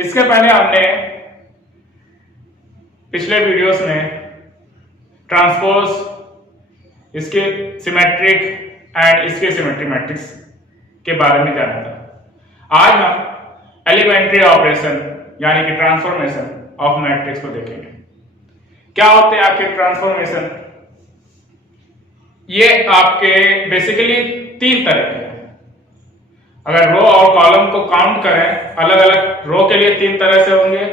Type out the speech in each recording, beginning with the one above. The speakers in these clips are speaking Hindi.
इसके पहले हमने पिछले वीडियोस में ट्रांसपोज, इसके सिमेट्रिक एंड इसके सिमेट्रिक मैट्रिक्स के बारे में जाना था। आज हम एलिमेंट्री ऑपरेशन यानी कि ट्रांसफॉर्मेशन ऑफ मैट्रिक्स को देखेंगे। क्या होते हैं आपके ट्रांसफॉर्मेशन? ये आपके बेसिकली तीन तरह के हैं। अगर रो और कॉलम को काउंट करें, अलग अलग रो के लिए तीन तरह से होंगे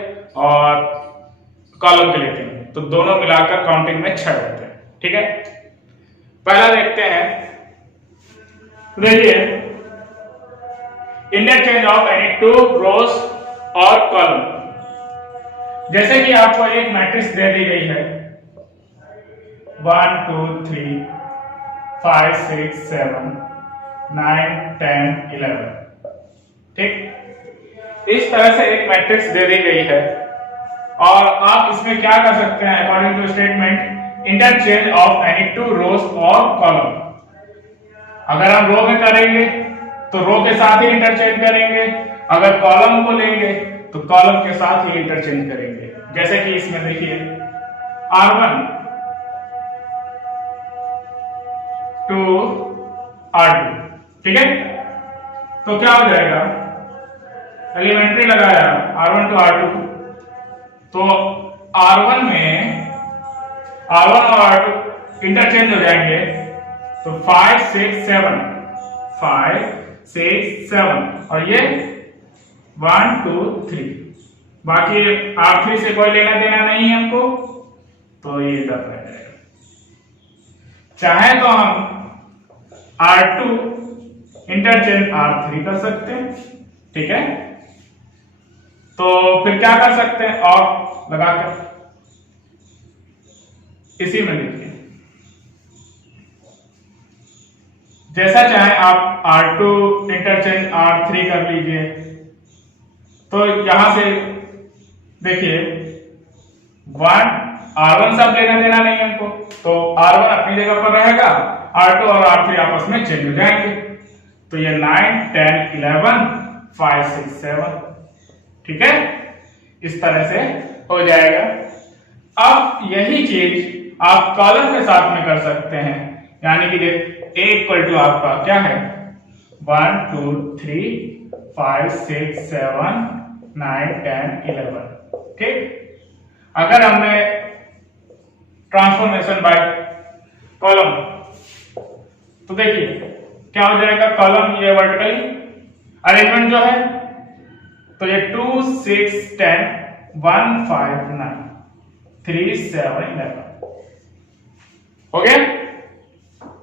और कॉलम के लिए तीन, तो दोनों मिलाकर काउंटिंग में 6 होते हैं। ठीक है, पहला देखते हैं। देखिए, interchange of any two rows और कॉलम। जैसे कि आपको एक मैट्रिक्स दे दी गई है 1 2 3 5 6 7 9 10 11। ठीक, इस तरह से एक मैट्रिक्स दे दी गई है और आप इसमें क्या कर सकते हैं? According to statement, interchange of any two rows और कॉलम। अगर हम रो में करेंगे तो रो के साथ ही इंटरचेंज करेंगे, अगर कॉलम को लेंगे तो कॉलम के साथ ही इंटरचेंज करेंगे। जैसे कि इसमें देखिए R1 to R2। ठीक है, तो क्या हो जाएगा? एलिमेंट्री लगाया R1 to R2, तो R1 में R1 और R2 इंटरचेंज हो जाएंगे, तो 5 6 7 5 6 7 और ये 1 2 3। बाकी R3 से कोई लेना देना नहीं है हमको, तो ये इधर रह जाएगा। चाहे तो हम R2 इंटरचेंज R3 कर सकते हैं। ठीक है, तो फिर क्या कर सकते हैं? और लगाकर इसी में देखिए, जैसा चाहे आप R2 इंटरचेंज R3 कर लीजिए। तो यहां से देखिए R1 सब लेना देना नहीं हमको, तो R1 अपनी जगह पर रहेगा, R2 और R3 आपस में चेंज हो जाएंगे। तो ये 9 10 11 5 6 7। ठीक है, इस तरह से हो जाएगा। अब यही चीज आप कॉलम के साथ में कर सकते हैं, यानी कि A इक्वल टू आपका क्या है? 1 2 3 5 6 7 9 10 11। ठीक, अगर हमने ट्रांसफॉर्मेशन बाय कॉलम, तो देखिए क्या हो जाएगा? कॉलम ये वर्टिकली अरेंजमेंट जो है, तो ये 2 6 10 1 5 9 3 7 11 हो गया।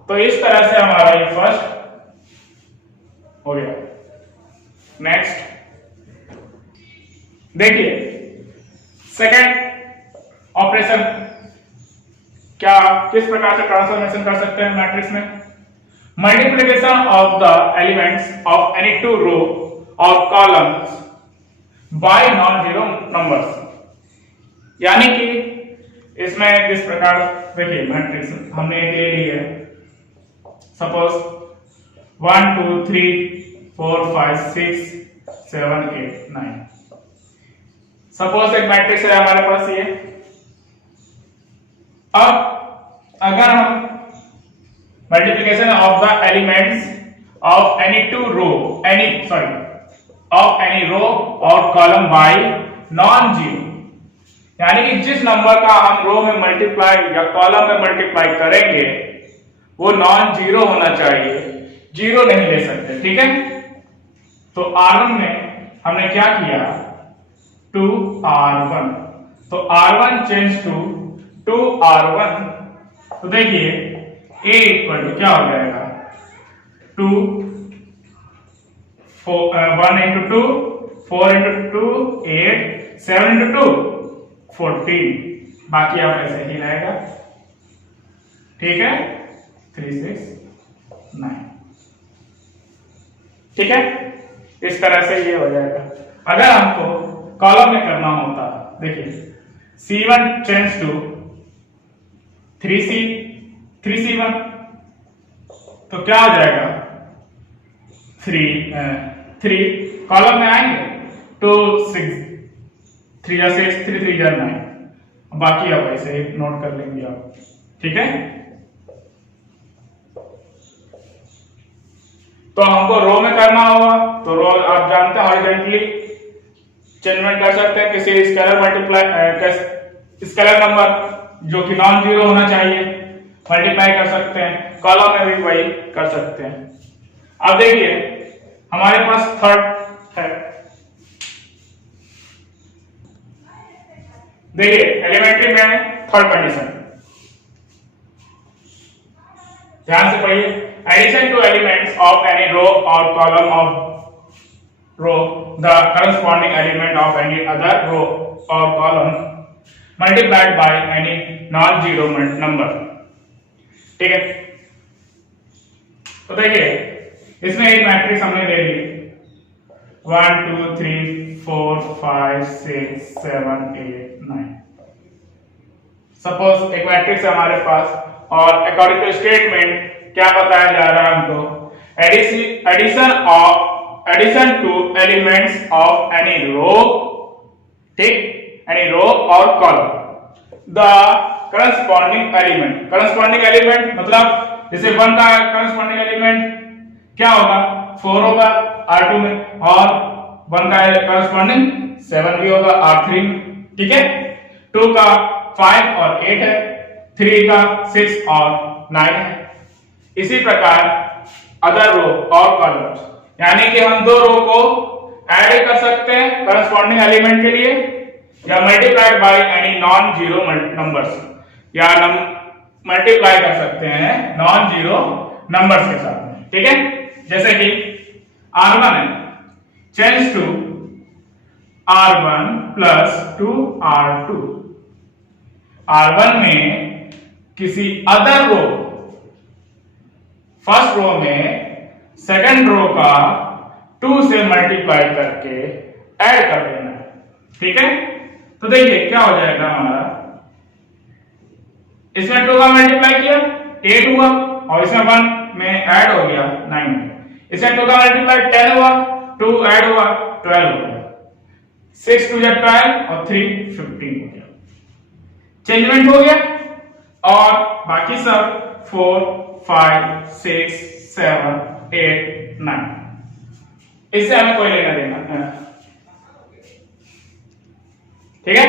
तो इस तरह से हमारा ये फर्स्ट हो गया। नेक्स्ट देखिए, सेकेंड ऑपरेशन क्या, किस प्रकार से ट्रांसफॉर्मेशन कर सकते हैं मैट्रिक्स में? Multiplication of the elements of any two row और columns by non zero numbers. यानी कि इसमें जिस प्रकार देखिए मैट्रिक्स हमने ले ली है, सपोज 1 2 3 4 5 6 7 8 9। सपोज एक मैट्रिक्स है हमारे पास ये। अब अगर हम multiplication of the elements of any two row of any row और कॉलम बाय नॉन जीरो, यानी कि जिस नंबर का हम रो में मल्टीप्लाई या कॉलम में मल्टीप्लाई करेंगे वो नॉन जीरो होना चाहिए, जीरो नहीं ले सकते। ठीक है, तो R1 में हमने क्या किया? 2R1, तो R1 चेंज टू 2R1। तो देखिए A इक्वल टू क्या हो जाएगा? 2 1 into 2 4 into 2 8 7 into 2 14। बाकी आप ऐसे ही रहेगा। ठीक है, 3 6 9। ठीक है, इस तरह से ये हो जाएगा। अगर हमको कॉलम में करना होता, देखिए C1 चेंज टू 3C1, तो क्या हो जाएगा? 3 कॉलम में आएंगे 2 6 3 या 6, 3 3 या 9, बाकी आप ऐसे ही नोट कर लेंगे आप, ठीक है। तो हमको रो में करना होगा, तो रो आप जानते हैं हॉरिजॉन्टली चेंजमेंट कर सकते हैं किसी स्केलर मल्टीप्लाई स्केलर नंबर जो कि नॉन जीरो होना चाहिए, मल्टीप्लाई कर सकते हैं, कॉलम में भी वही कर सकते हैं। अब देखिए हमारे पास थर्ड है, देखिए एलिमेंट्री में थर्ड कंडीशन, ध्यान से पढ़िए। Addition to elements of any row और column of row the corresponding element of any other row और column multiplied by any non zero number, ठीक है। तो देखिए इसमें एक मैट्रिक्स हमने ले ली 1 2 3 4 5 6 7 8 9, सपोज एक मैट्रिक्स है हमारे पास, और अकॉर्डिंग टू स्टेटमेंट क्या बताया जा रहा है हमको, addition to elements of any row, ठीक, एनी रो और कॉलम द करस्पॉन्डिंग एलिमेंट मतलब जैसे 1 का करस्पॉन्डिंग एलिमेंट क्या होगा, 4 होगा R2 में, और 1 का करस्पॉन्डिंग 7 भी होगा R3 में, ठीक है। 2 का 5 और 8 है, 3 का 6 और 9 है। इसी प्रकार अदर रो और कॉलम्स, यानी कि हम दो रो को ऐड कर सकते हैं करस्पॉन्डिंग एलिमेंट के लिए, या multiplied by any non zero numbers, या मल्टीप्लाई कर सकते हैं नॉन जीरो नंबर्स के साथ में, ठीक है। जैसे कि R1 है, change to R1 plus 2R2, R1 में किसी अदर रो, फर्स्ट रो में सेकंड रो का 2 से मल्टीप्लाई करके ऐड कर देना है, ठीक है। तो देखिए क्या हो जाएगा हमारा, इसमें 2 का मल्टीप्लाई किया 8 हुआ, और इसमें 1 में ऐड हो गया 9, इसमें 2 का मल्टीप्लाई 10 हुआ, 2 ऐड हुआ 12 हो गया, 6 2 या 12 और 3 15 हो गया, चेंजमेंट हो गया। और बाकी सब 4 5 6 7 8 9, इससे हमें कोई लेना देना है, ठीक है।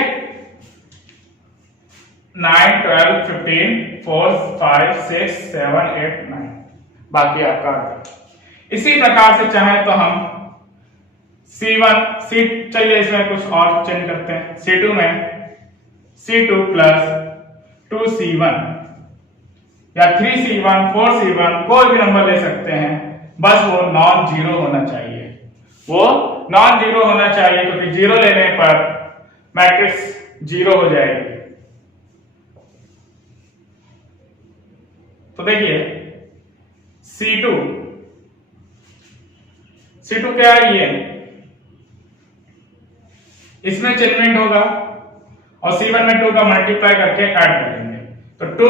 9 12 15 4 5 6 7 8 9, बाकी आपका आ गया। इसी प्रकार से चाहे तो हम C1 चलिए इसमें कुछ और चेंज करते हैं, C2 में C2 प्लस 2C1 या 3C1 4C1 कोई भी नंबर ले सकते हैं, बस वो नॉन जीरो होना चाहिए, वो नॉन जीरो होना चाहिए, क्योंकि जीरो लेने पर मैट्रिक्स जीरो हो जाएगी। तो देखिए C2 क्या है, ये इसमें चेंजमेंट होगा, और C1 में 2 का मल्टीप्लाई करके ऐड करेंगे, तो 2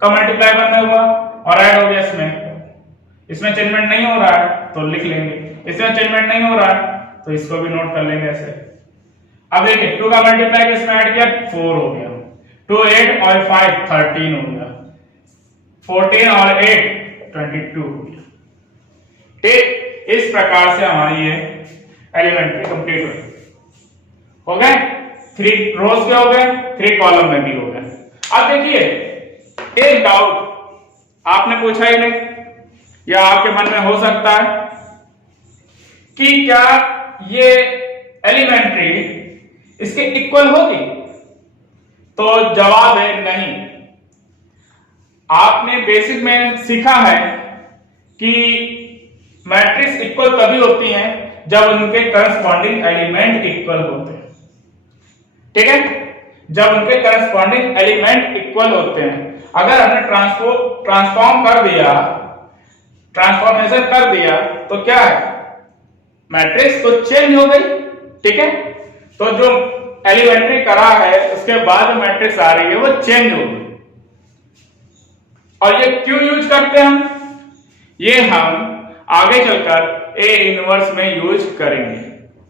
का मल्टीप्लाई 1 में हुआ और ऐड हो गया इसमें चेंजमेंट नहीं हो रहा है तो लिख लेंगे, इसमें चेंजमेंट नहीं हो रहा है तो इसको भी नोट कर लेंगे ऐसे। अब देखिए 2 का मल्टीप्लाई इसमें ऐड किया 4 हो गया, 2 8 और 5 13 हो गया, 14 और 8 22 हो गया, ठीक। इस प्रकार से हमारी ये एलिमेंट्री कंप्लीट हुई, हो गए 3 रोज के हो गए, 3 कॉलम में भी हो गए। अब देखिए एक डाउट आपने पूछा ही नहीं, या आपके मन में हो सकता है कि क्या ये एलिमेंट्री इसके इक्वल होगी, तो जवाब है नहीं। आपने बेसिक में सीखा है कि मैट्रिक्स इक्वल तभी होती हैं जब उनके करस्पॉन्डिंग एलिमेंट इक्वल होते हैं, ठीक है, जब उनके करस्पॉन्डिंग एलिमेंट इक्वल होते हैं। अगर हमने ट्रांसफॉर्मेशन कर दिया तो क्या है, मैट्रिक्स तो चेंज हो गई, ठीक है। तो जो एलिमेंट्री करा है उसके बाद जो मैट्रिक्स आ रही है वो चेंज हो गई। और ये क्यों यूज करते हैं हम, ये हम आगे चलकर ए इनवर्स में यूज करेंगे,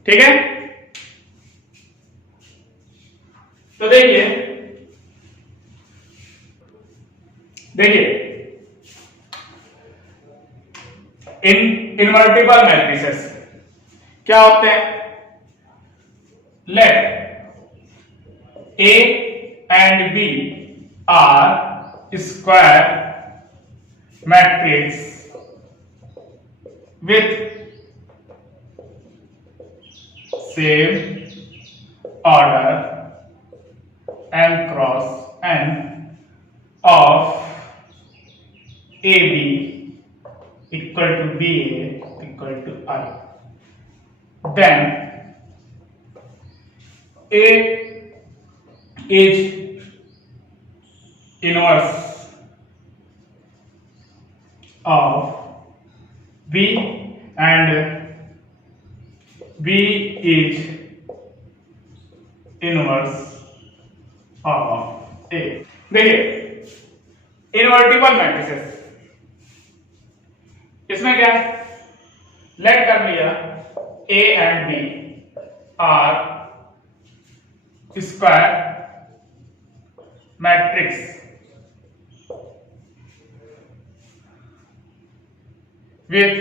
ठीक है। तो देखिए इनवर्टिबल मैट्रिसेस क्या होते हैं? Let A and B are square matrix with same order m cross n of AB equal to BA equal to I. Then A is inverse of B and B is inverse of A. देखिए इनवर्टिबल मैट्रिसेस, इसमें क्या है? लेट कर लिया A and B are square matrix with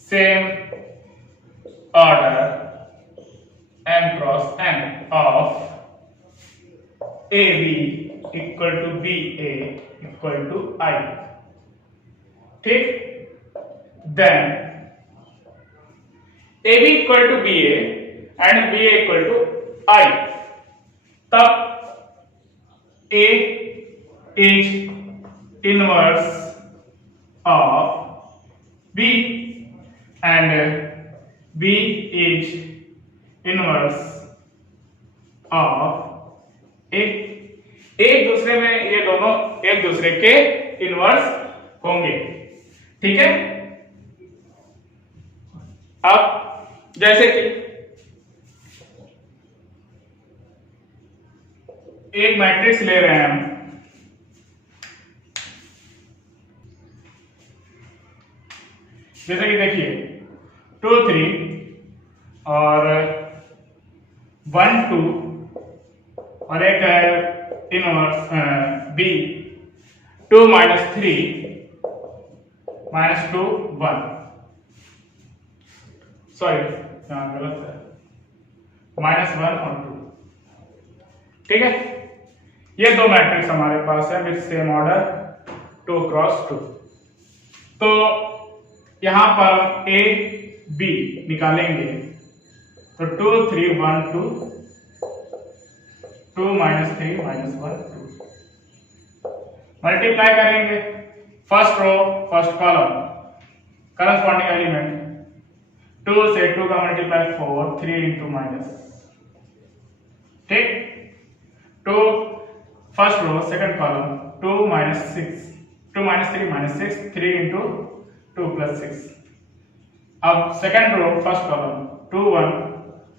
same order m cross n of AB equal to BA equal to I. ठीक, then AB equal to BA and BA equal to I, तब A is inverse of B and B is inverse of A. एक दूसरे में ये दोनों एक दूसरे के इनवर्स होंगे। ठीक है, अब जैसे कि एक मैट्रिक्स ले रहे हैं हम, जैसे कि देखिए 2 3 और 1 2 और एक है इनवर्स B 2 -3 -2 1, सॉरी यहाँ गलत है, -1 और 2। ठीक है, ये दो मैट्रिक्स हमारे पास है विद सेम ऑर्डर 2 क्रॉस 2। तो यहां पर A B निकालेंगे तो 2 3 1 2 2 -3 -1 2 मल्टीप्लाई करेंगे first row first column corresponding element 2 से 2 का मल्टीप्लाई 4 3 इंटू माइनस। ठीक, 2 first row second column 2 -6 2 -3 -6 3 into 2 + 6। अब सेकंड रो फर्स्ट कॉलम 2 1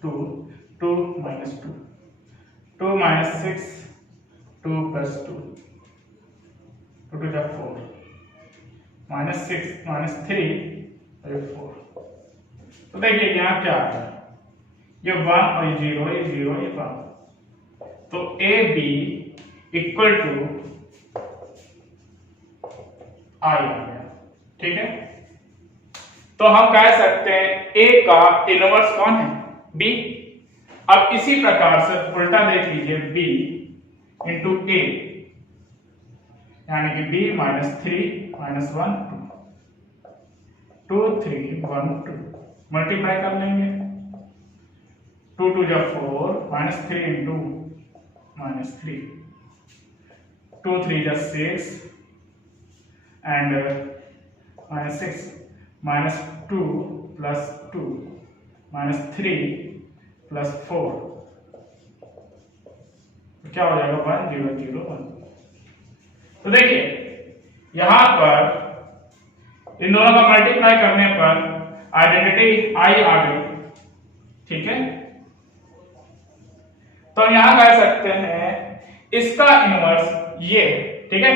2 2 -2 2 -6 2 + 2 2 2 4 -6 -3 और 4। तो देखिए यहाँ क्या आ रहा है, ये 1 और ये 0 ये 0 ये 1, तो ए बी इक्वल टू आई आ गया। ठीक है, तो हम कह सकते हैं ए का इनवर्स कौन है? बी। अब इसी प्रकार से उल्टा देख लीजिए बी इंटू ए, यानी कि बी -3 -1 2 3 1 2 मल्टीप्लाई कर लेंगे 2 2 जा 4 -3 इंटू -3 2 3 जा 6 and -6 -2 + 2 -3 + 4, तो क्या हो जाएगा 1 0 0 1। तो देखिए यहां पर इन दोनों का मल्टीप्लाई करने पर आइडेंटिटी आई आ गई। ठीक है, तो हम यहां कह सकते हैं इसका इनवर्स ये। ठीक है,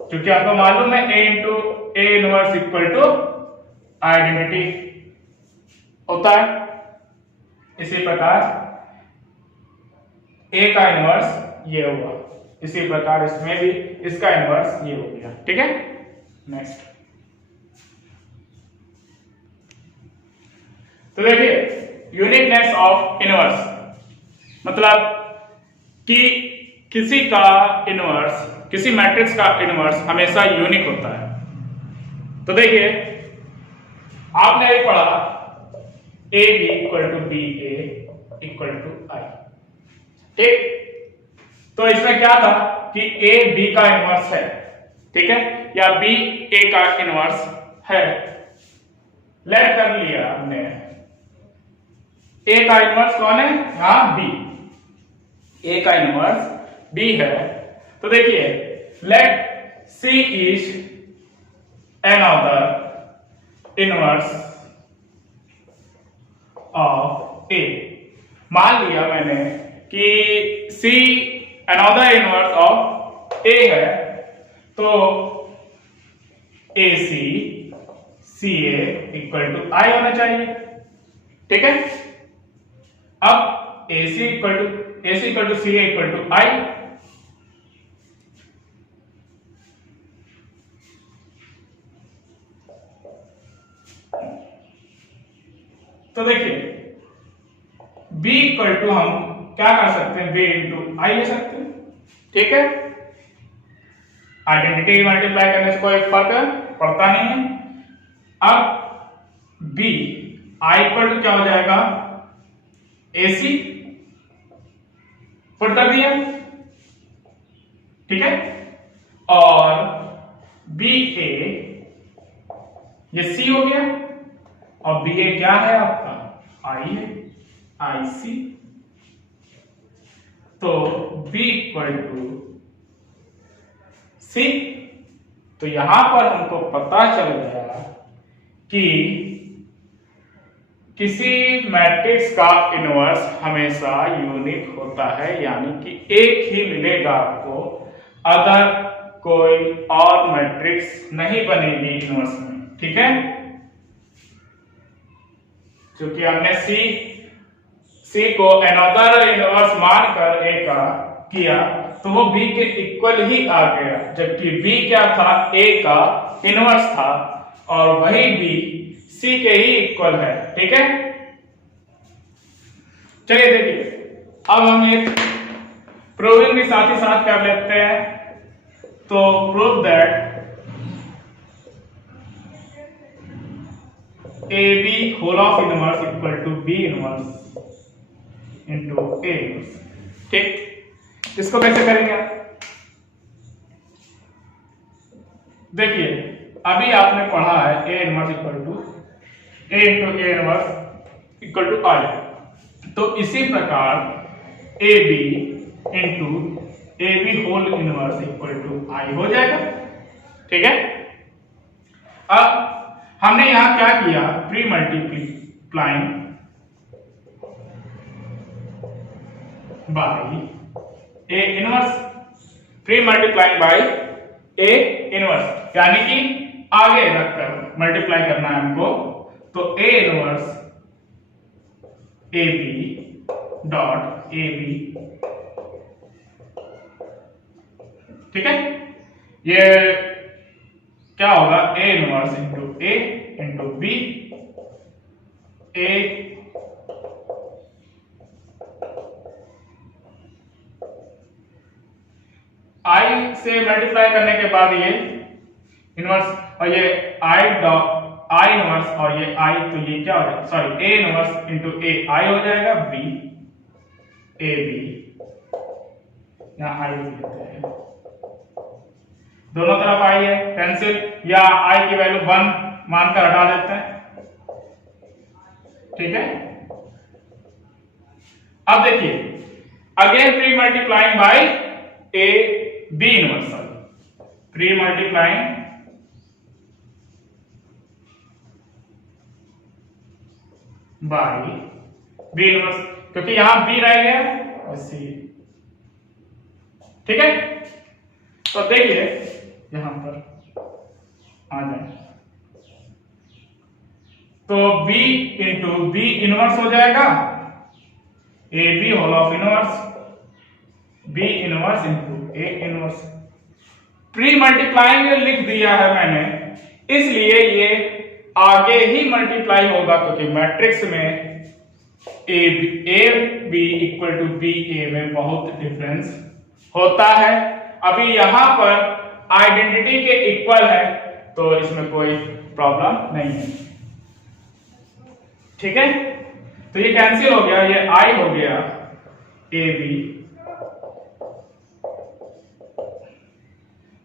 क्योंकि आपको मालूम है a into A inverse equal to identity होता है। इसी प्रकार ए का इनवर्स ये हुआ, इसी प्रकार इसमें भी इसका इनवर्स ये हो गया। ठीक है, नेक्स्ट। तो देखिए यूनिकनेस ऑफ इनवर्स मतलब कि किसी का इनवर्स, किसी मैट्रिक्स का इनवर्स हमेशा यूनिक होता है। तो देखिए आपने अभी पढ़ा A B equal to B A equal to I, ठीक। तो इसमें क्या था कि ए बी का इनवर्स है, ठीक है, या बी ए का इनवर्स है। लेट कर लिया हमने, ए का इनवर्स कौन है, यहां बी, ए का इनवर्स बी है। तो देखिए let C is another inverse of A. मान लिया मैंने कि C another inverse of A है, तो ए सी सी ए इक्वल टू आई होना चाहिए, ठीक है। अब A C equal to C A equal to I. तो देखिए b इक्वल टू हम क्या कर सकते हैं, b इंटू आई ले सकते हैं, ठीक है। आइडेंटिटी मल्टीप्लाई करने से कोई फर्क पड़ता नहीं है। अब b i इक्वल टू क्या हो जाएगा, AC पुट कर दिया, ठीक है। और BA ये C हो गया, और BA क्या है आपका, I है, IC। तो B इक्वल टू C। तो यहां पर हमको पता चल गया कि किसी मैट्रिक्स का इनवर्स हमेशा यूनिक होता है, यानी कि एक ही मिलेगा आपको, अगर कोई और मैट्रिक्स नहीं बनेगी इनवर्स में, ठीक है। क्योंकि हमने सी को अनदर इनवर्स मानकर ए का किया, तो वो बी के इक्वल ही आ गया, जबकि बी क्या था, ए का इनवर्स था, और वही बी सी के ही इक्वल है, ठीक है। चलिए देखिए अब हम ये प्रूविंग भी साथ ही साथ कर लेते हैं। तो prove that A B whole of inverse equal to B inverse into A inverse, ठीक। इसको कैसे करेंगे आप, देखिए अभी आपने पढ़ा है A inverse equal to A into A inverse equal to I. तो इसी प्रकार A B into A B whole inverse equal to I हो जाएगा, ठीक है। अब हमने यहां क्या किया, pre multiplying by A inverse, pre multiplying by A inverse, यानी कि आगे रखकर मल्टीप्लाई करना है हमको। तो A inverse A B dot A B, ठीक है। ये क्या होगा, A inverse into A into B, ए आई से मल्टीप्लाई करने के बाद ये इनवर्स, और ये आई डॉट आई इनवर्स, और ये आई, तो ये क्या हो जाएगा, सॉरी ए इनवर्स इंटू ए आई हो जाएगा, बी ए बी, यहां आई लिख लेते हैं, दोनों तरफ आई है, कैंसिल, या आई की वैल्यू 1 मानकर हटा देते हैं, ठीक है। अब देखिए again pre multiplying by A B inverse, pre multiplying by B inverse, क्योंकि यहां बी रह गया और सी, ठीक है। तो देखिए यहां पर आ जाए, तो b इंटू बी इनवर्स हो जाएगा A B whole of inverse B inverse into A inverse. Pre multiplying लिख दिया है मैंने, इसलिए ये आगे ही मल्टीप्लाई होगा, क्योंकि मैट्रिक्स में A B equal to B A में बहुत डिफरेंस होता है। अभी यहां पर आइडेंटिटी के इक्वल है, तो इसमें कोई प्रॉब्लम नहीं है। ठीक है, तो ये कैंसिल हो गया, ये आई हो गया ए बी,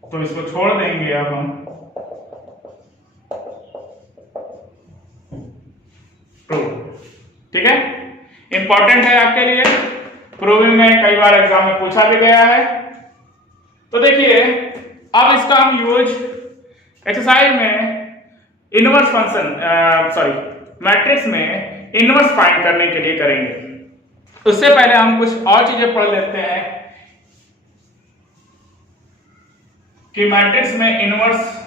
तो इसको छोड़ देंगे अब हम। प्रूव, ठीक है, इंपॉर्टेंट है आपके लिए, प्रूविंग में कई बार एग्जाम में पूछा भी गया है। तो देखिए अब इसका हम यूज एक्सरसाइज में इनवर्स फंक्शन मैट्रिक्स में इनवर्स फाइंड करने के लिए करेंगे। उससे पहले हम कुछ और चीजें पढ़ लेते हैं कि मैट्रिक्स में इनवर्स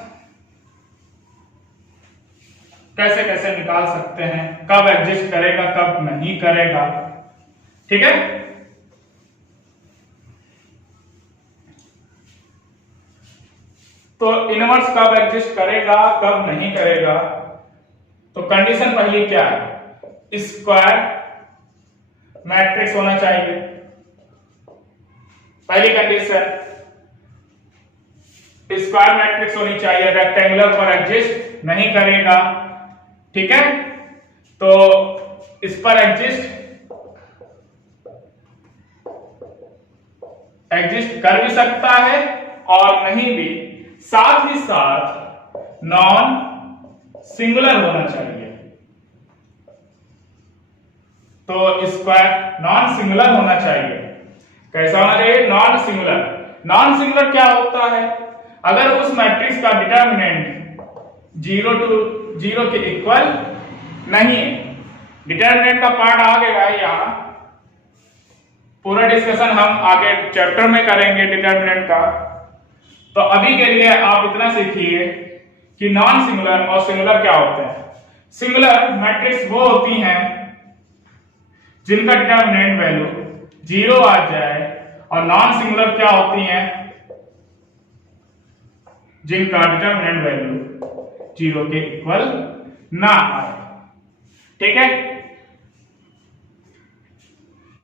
कैसे कैसे निकाल सकते हैं, कब एग्जिस्ट करेगा कब नहीं करेगा। ठीक है, तो इनवर्स कब एग्जिस्ट करेगा कब नहीं करेगा, तो कंडीशन पहली क्या है, स्क्वायर मैट्रिक्स होना चाहिए। पहली कंडीशन स्क्वायर मैट्रिक्स होनी चाहिए, रेक्टेंगुलर पर एग्जिस्ट नहीं करेगा। ठीक है, तो इस पर एग्जिस्ट कर भी सकता है और नहीं भी, साथ ही साथ नॉन सिंगुलर होना चाहिए। तो स्क्वायर नॉन सिंगुलर होना चाहिए। कैसा होना चाहिए, नॉन सिंगुलर। नॉन सिंगुलर क्या होता है, अगर उस मैट्रिक्स का डिटर्मिनेंट 0 के इक्वल नहीं है। डिटर्मिनेंट का पार्ट आ गया यहाँ, पूरा डिस्कशन हम आगे चैप्टर में करेंगे डिटर्मिनेंट का। तो अभी के लिए आप इतना सीखिए कि नॉन सिंगुलर और सिंगुलर क्या होते हैं। सिंगुलर मैट्रिक्स वो होती हैं जिनका डिटर्मिनेंट वैल्यू 0 आ जाए, और नॉन सिंगुलर क्या होती हैं जिनका डिटर्मिनेंट वैल्यू 0 के इक्वल ना आए। ठीक है,